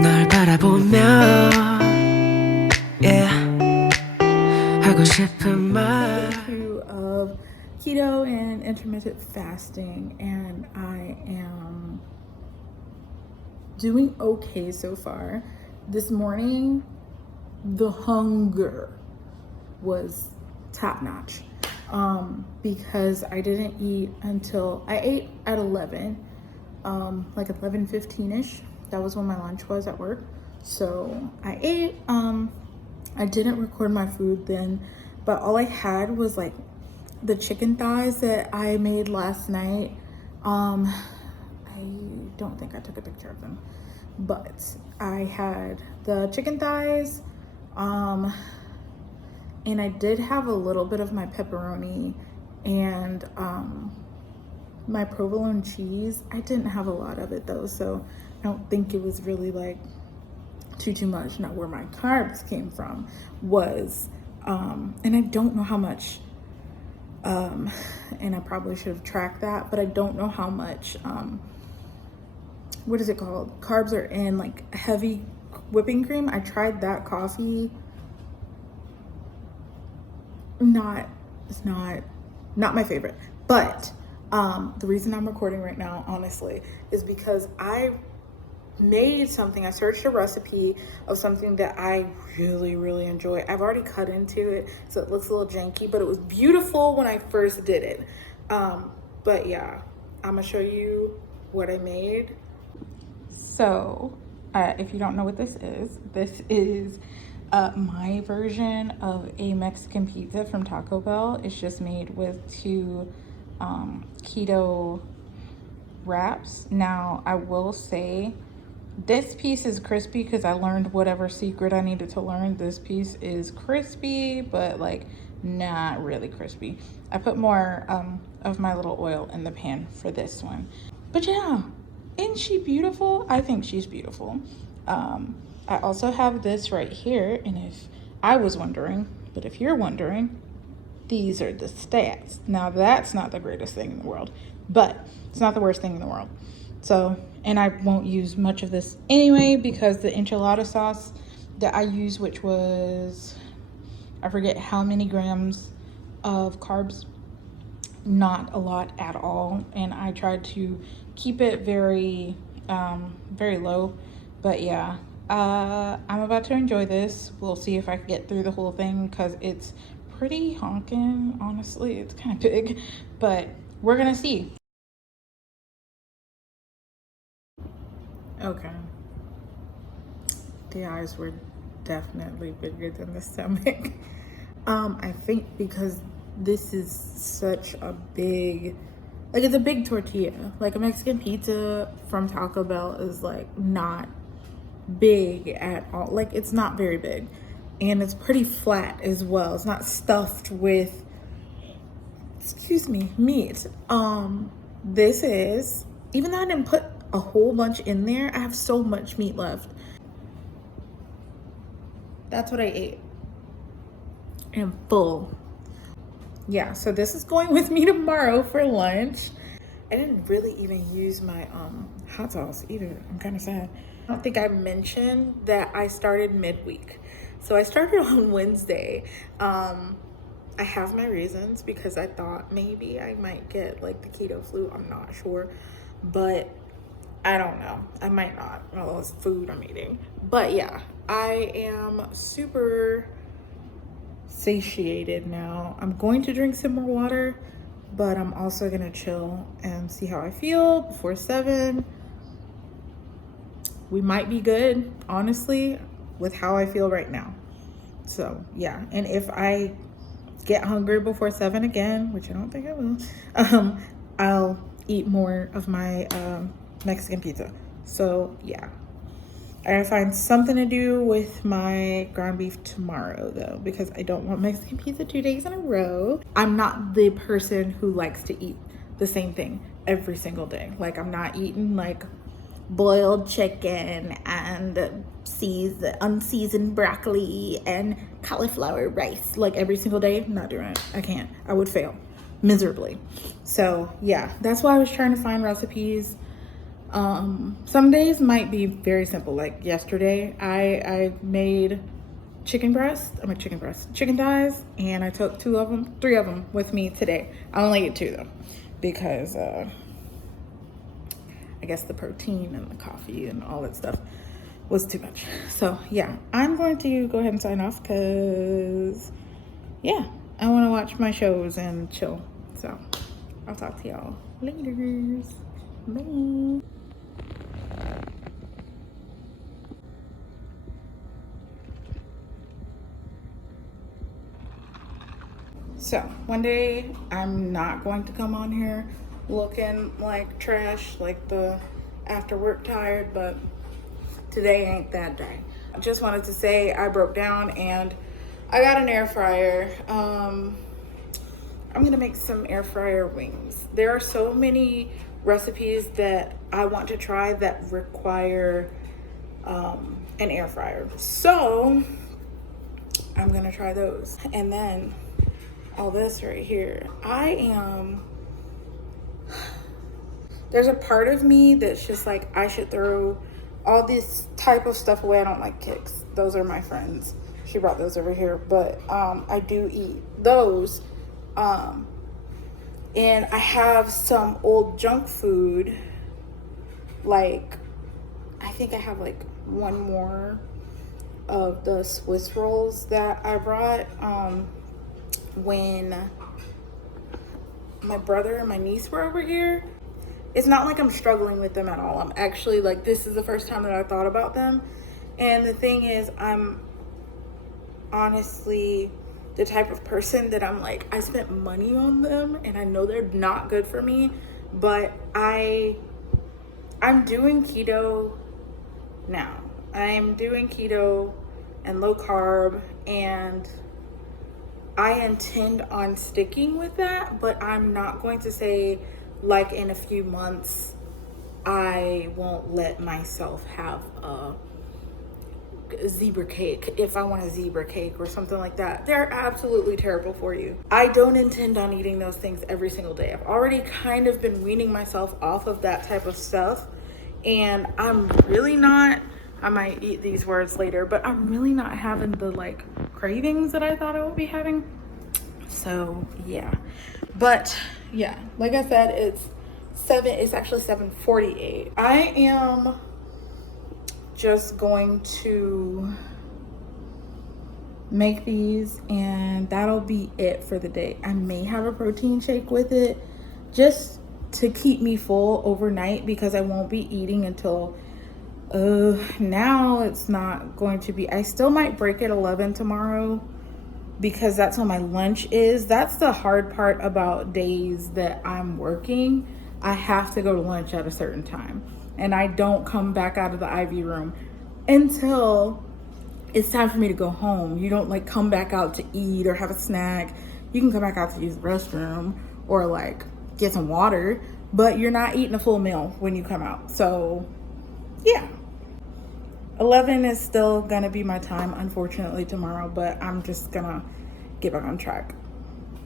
널 바라보며 yeah 하고 싶은 말 Of keto and intermittent fasting, and I am doing okay so far. This morning, the hunger was top notch because I didn't eat until I ate at 11, like 11:15ish. That was when my lunch was at work. So I ate. I didn't record my food then, but all I had was like the chicken thighs that I made last night. I don't think I took a picture of them, but I had the chicken thighs, and I did have a little bit of my pepperoni and my provolone cheese. I didn't have a lot of it though, so I don't think it was really like too much. Now where my carbs came from was and I don't know how much and I probably should have tracked that, but I don't know how much what is it called, carbs are in like heavy whipping cream. I tried that coffee. It's not my favorite, but the reason I'm recording right now honestly is because I made something. I searched a recipe of something that I really enjoy. I've already cut into it, so it looks a little janky, but it was beautiful when I first did it. But yeah, I'm gonna show you what I made. So if you don't know what this is my version of a Mexican pizza from Taco Bell. It's just made with two keto wraps. Now I will say this piece is crispy because I learned whatever secret I needed to learn. This piece is crispy, but like not really crispy. I put more of my little oil in the pan for this one. But yeah, isn't she beautiful? I think she's beautiful. I also have this right here, and if I was wondering, but if you're wondering, these are the stats. Now that's not the greatest thing in the world, but it's not the worst thing in the world. So, and I won't use much of this anyway because the enchilada sauce that I use, which was, I forget how many grams of carbs, not a lot at all. And I tried to keep it very low, but yeah, I'm about to enjoy this. We'll see if I can get through the whole thing because it's pretty honking, honestly. It's kind of big, but we're gonna see. Okay, the eyes were definitely bigger than the stomach. I think because this is such a big, like it's a big tortilla. Like a Mexican pizza from Taco Bell is like not big at all. Like it's not very big, and it's pretty flat as well. It's not stuffed with, excuse me, meat. This is, even though I didn't put a whole bunch in there, I have so much meat left. That's what I ate. I'm full. Yeah, so this is going with me tomorrow for lunch. I didn't really even use my hot sauce either. I'm kind of sad. I don't think I mentioned that I started midweek. So I started on Wednesday. I have my reasons because I thought maybe I might get like the keto flu. I'm not sure, but I don't know. I might not. Well, it's food I'm eating. But yeah, I am super satiated now. I'm going to drink some more water, but I'm also gonna chill and see how I feel before 7. We might be good, honestly, with how I feel right now. So yeah, and if I get hungry before 7 again, which I don't think I will, I'll eat more of my Mexican pizza. So yeah, I gotta find something to do with my ground beef tomorrow though, because I don't want Mexican pizza 2 days in a row. I'm not the person who likes to eat the same thing every single day. Like I'm not eating like boiled chicken and unseasoned broccoli and cauliflower rice like every single day. I'm not doing it. I can't. I would fail miserably. So yeah, that's why I was trying to find recipes Some days might be very simple. Like yesterday, I made chicken chicken thighs, and I took three of them with me today. I only ate two though, because I guess the protein and the coffee and all that stuff was too much. So yeah, I'm going to go ahead and sign off because yeah, I want to watch my shows and chill. So I'll talk to y'all later. Bye. So one day I'm not going to come on here looking like trash, like the after work tired, but today ain't that day. I just wanted to say I broke down and I got an air fryer. I'm gonna make some air fryer wings. There are so many recipes that I want to try that require an air fryer. So I'm gonna try those. And then all this right here. There's a part of me that's just like, I should throw all this type of stuff away. I don't like Kicks. Those are my friends. She brought those over here, but I do eat those. And I have some old junk food. Like, I think I have like one more of the Swiss rolls that I brought when my brother and my niece were over here. It's not like I'm struggling with them at all. I'm actually like, this is the first time that I thought about them. And the thing is, I'm honestly the type of person that I'm like, I spent money on them and I know they're not good for me, but I'm doing keto now. I'm doing keto and low carb, and I intend on sticking with that, but I'm not going to say like in a few months I won't let myself have a zebra cake if I want a zebra cake or something like that. They're absolutely terrible for you. I don't intend on eating those things every single day. I've already kind of been weaning myself off of that type of stuff, and I'm really not, I might eat these words later, but I'm really not having the like cravings that I thought I would be having. So yeah, but yeah, like I said, it's actually 7:48. I am just going to make these and that'll be it for the day. I may have a protein shake with it just to keep me full overnight, because I won't be eating until now it's not going to be, I still might break at 11 tomorrow because that's when my lunch is. That's the hard part about days that I'm working. I have to go to lunch at a certain time, and I don't come back out of the IV room until it's time for me to go home. You don't like come back out to eat or have a snack. You can come back out to use the restroom or like get some water, but you're not eating a full meal when you come out. So yeah, 11 is still gonna be my time, unfortunately, tomorrow, but I'm just gonna get back on track.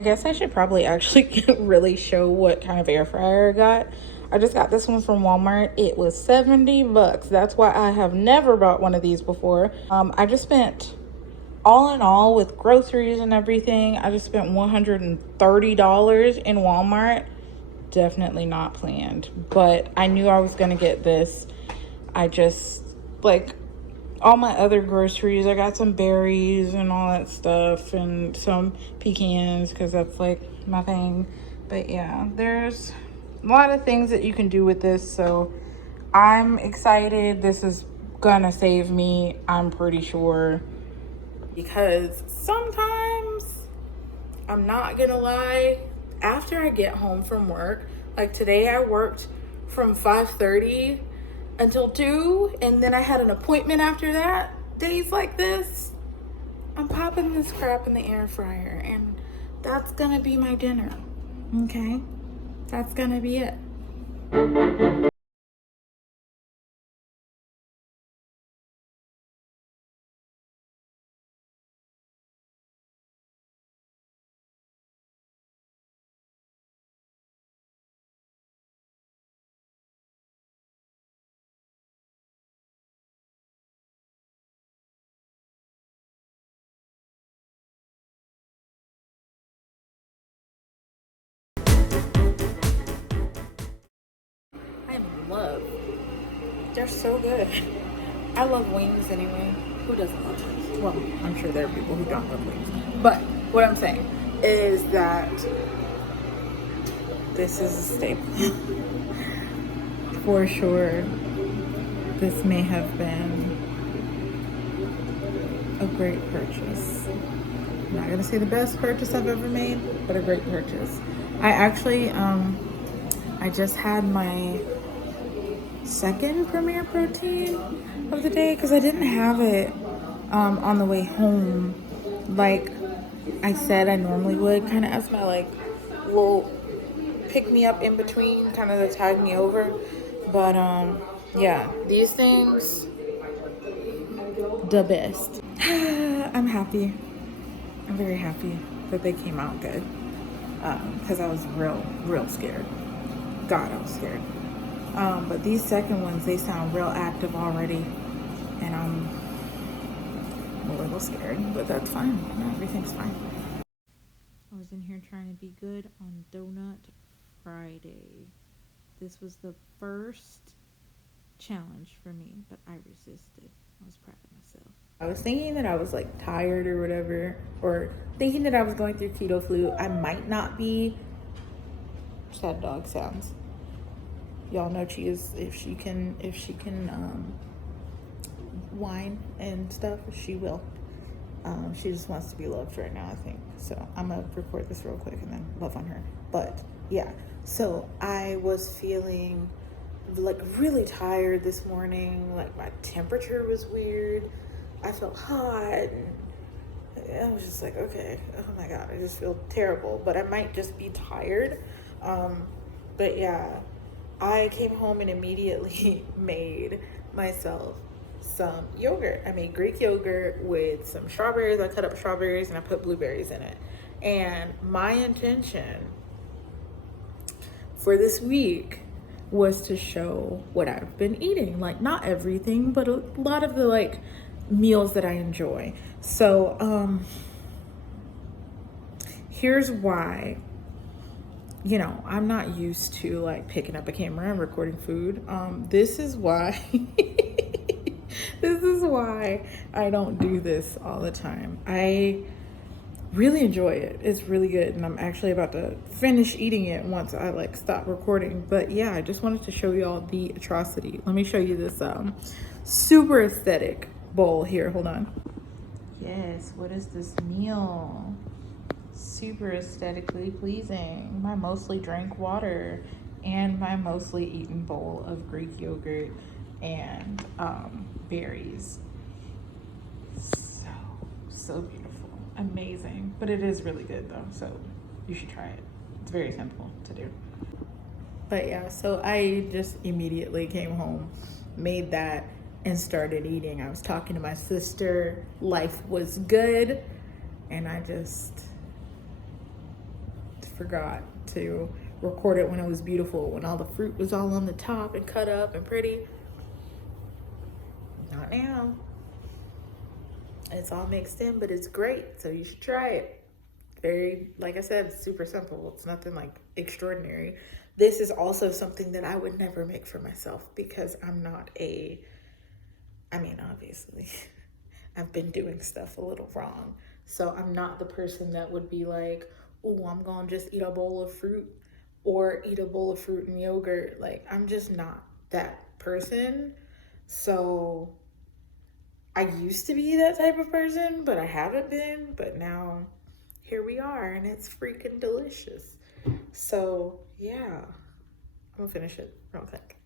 I guess I should probably actually really show what kind of air fryer I got. I just got this one from Walmart. It was 70 bucks. That's why I have never bought one of these before. I just spent, all in all, with groceries and everything, I just spent $130 in Walmart. Definitely not planned, but I knew I was gonna get this. I just, like, all my other groceries, I got some berries and all that stuff, and some pecans because that's like my thing. But yeah, there's a lot of things that you can do with this, so I'm excited. This is gonna save me, I'm pretty sure, because sometimes, I'm not gonna lie, after I get home from work, like today I worked from 5:30 until 2, and then I had an appointment after that. Days like this, I'm popping this crap in the air fryer, and that's gonna be my dinner. Okay? That's gonna be it. They're so good. I love wings anyway. Who doesn't love wings? Well, I'm sure there are people who don't love wings. But what I'm saying is that this is a staple. For sure, this may have been a great purchase. I'm not gonna say the best purchase I've ever made, but a great purchase. I actually, I just had my second Premier Protein of the day because I didn't have it on the way home, like I said I normally would, kind of as my like little pick me up in between, kind of to tide me over. But yeah, these things, the best. I'm happy. I'm very happy that they came out good because I was real scared. God, I was scared. But these second ones, they sound real active already, and I'm a little scared, but that's fine. No, everything's fine. I was in here trying to be good on Donut Friday. This was the first challenge for me, but I resisted. I was proud of myself. I was thinking that I was like tired or whatever, or thinking that I was going through keto flu. I might not be. Sad dog sounds. Y'all know she is, if she can whine and stuff, she will. She just wants to be loved right now, I think. So I'm gonna record this real quick and then love on her. But yeah, so I was feeling like really tired this morning. Like my temperature was weird. I felt hot, and I was just like, okay, oh my God, I just feel terrible. But I might just be tired. But yeah, I came home and immediately made myself some yogurt. I made Greek yogurt with some strawberries. I cut up strawberries and I put blueberries in it. And my intention for this week was to show what I've been eating. Like, not everything, but a lot of the like meals that I enjoy. So here's why. You know, I'm not used to like picking up a camera and recording food. This is why this is why I don't do this all the time. I really enjoy it. It's really good, and I'm actually about to finish eating it once I like stop recording. But yeah, I just wanted to show y'all the atrocity. Let me show you this super aesthetic bowl here. Hold on. Yes, what is this meal? Super aesthetically pleasing. My mostly drank water and my mostly eaten bowl of Greek yogurt and berries. So beautiful, amazing. But it is really good though, so you should try it. It's very simple to do. But yeah, so I just immediately came home, made that, and started eating. I was talking to my sister. Life was good, and I just forgot to record it when it was beautiful, when all the fruit was all on the top and cut up and pretty. Not now. It's all mixed in, but it's great, so you should try it. Very, like I said, super simple. It's nothing like extraordinary. This is also something that I would never make for myself because I'm not obviously I've been doing stuff a little wrong. So I'm not the person that would be like, oh, I'm gonna just eat a bowl of fruit or eat a bowl of fruit and yogurt. Like, I'm just not that person. So I used to be that type of person, but I haven't been. But now here we are, and it's freaking delicious. So yeah, I'm gonna finish it real quick.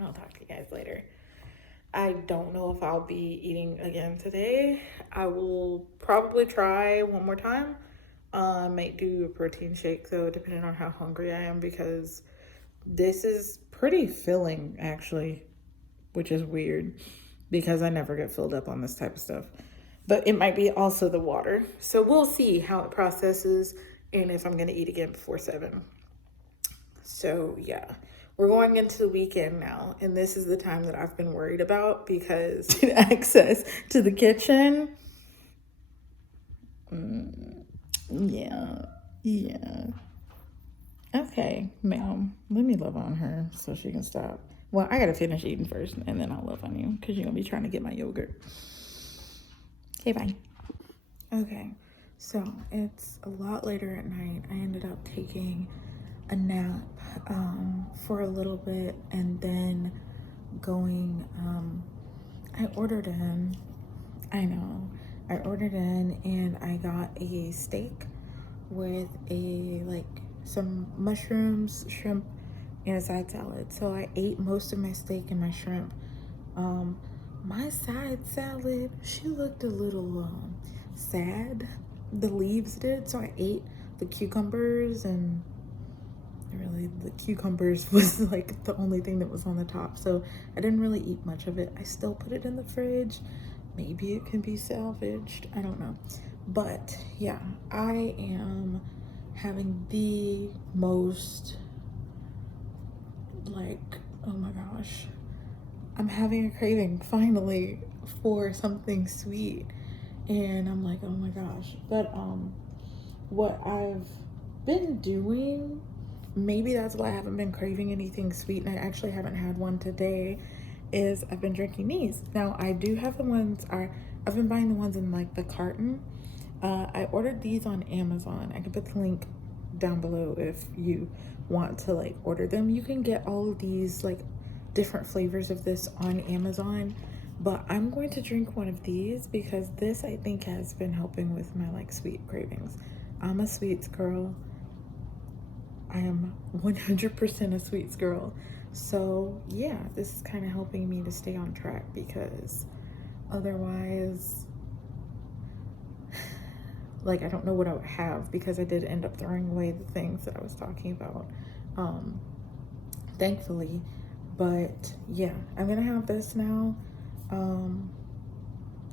I'll talk to you guys later. I don't know if I'll be eating again today. I will probably try one more time. Might do a protein shake though, depending on how hungry I am, because this is pretty filling actually, which is weird because I never get filled up on this type of stuff. But it might be also the water. So we'll see how it processes and if I'm gonna eat again before 7. So yeah, we're going into the weekend now, and this is the time that I've been worried about because access to the kitchen. Yeah. Okay, ma'am, let me love on her so she can stop Well, I gotta finish eating first, and then I'll love on you because you're gonna be trying to get my yogurt. Okay, bye. Okay, so it's a lot later at night. I ended up taking a nap for a little bit, and then going. I ordered in. I know. I ordered in, and I got a steak with some mushrooms, shrimp, and a side salad. So I ate most of my steak and my shrimp. My side salad, she looked a little sad. The leaves did, so I ate the cucumbers, and really the cucumbers was like the only thing that was on the top. So I didn't really eat much of it. I still put it in the fridge. Maybe it can be salvaged. I don't know. But yeah, I am having the most oh my gosh, I'm having a craving finally for something sweet, and I'm like, oh my gosh. But what I've been doing, maybe that's why I haven't been craving anything sweet, and I actually haven't had one today, is I've been drinking these. Now I do have the ones I've been buying the ones in like the carton. I ordered these on Amazon. I can put the link down below if you want to like order them. You can get all of these like different flavors of this on Amazon, but I'm going to drink one of these because this I think has been helping with my like sweet cravings. I'm a sweets girl. I am 100% a sweets girl. So yeah, this is kind of helping me to stay on track because otherwise, like, I don't know what I would have because I did end up throwing away the things that I was talking about, thankfully. But yeah, I'm gonna have this now, and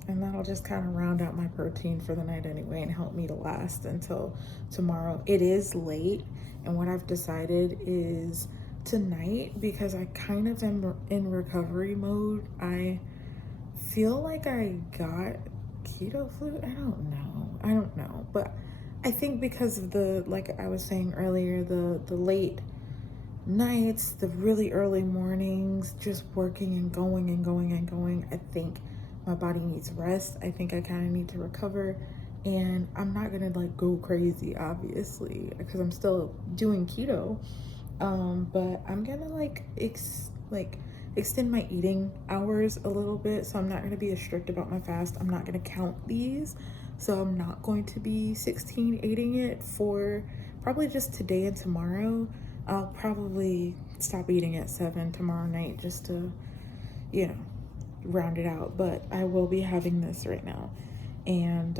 that'll just kind of round out my protein for the night anyway and help me to last until tomorrow. It is late, and what I've decided is tonight, because I kind of am in recovery mode, I feel like I got keto flu. I don't know, but I think because of the, like I was saying earlier, the late nights, the really early mornings, just working and going and going and going, I think my body needs rest. I think I kind of need to recover, and I'm not gonna like go crazy obviously because I'm still doing keto, but I'm gonna extend my eating hours a little bit. So I'm not gonna be as strict about my fast. I'm not gonna count these, so I'm not going to be 16 eating it for probably just today and tomorrow. I'll probably stop eating at 7 tomorrow night just to, you know, round it out. But I will be having this right now, and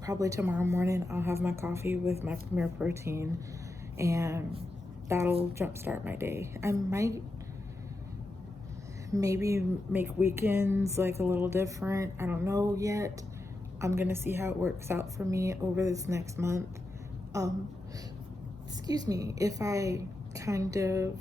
probably tomorrow morning I'll have my coffee with my Premier Protein, and that'll jumpstart my day. I might maybe make weekends like a little different. I don't know yet. I'm gonna see how it works out for me over this next month. Excuse me, if I kind of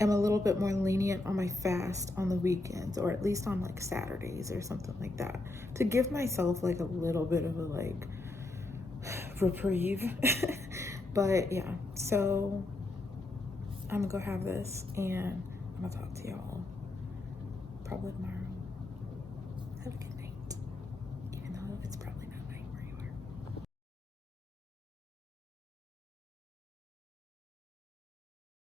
am a little bit more lenient on my fast on the weekends, or at least on like Saturdays or something like that, to give myself like a little bit of a like reprieve. But yeah, so I'm gonna go have this, and I'm gonna talk to y'all probably tomorrow.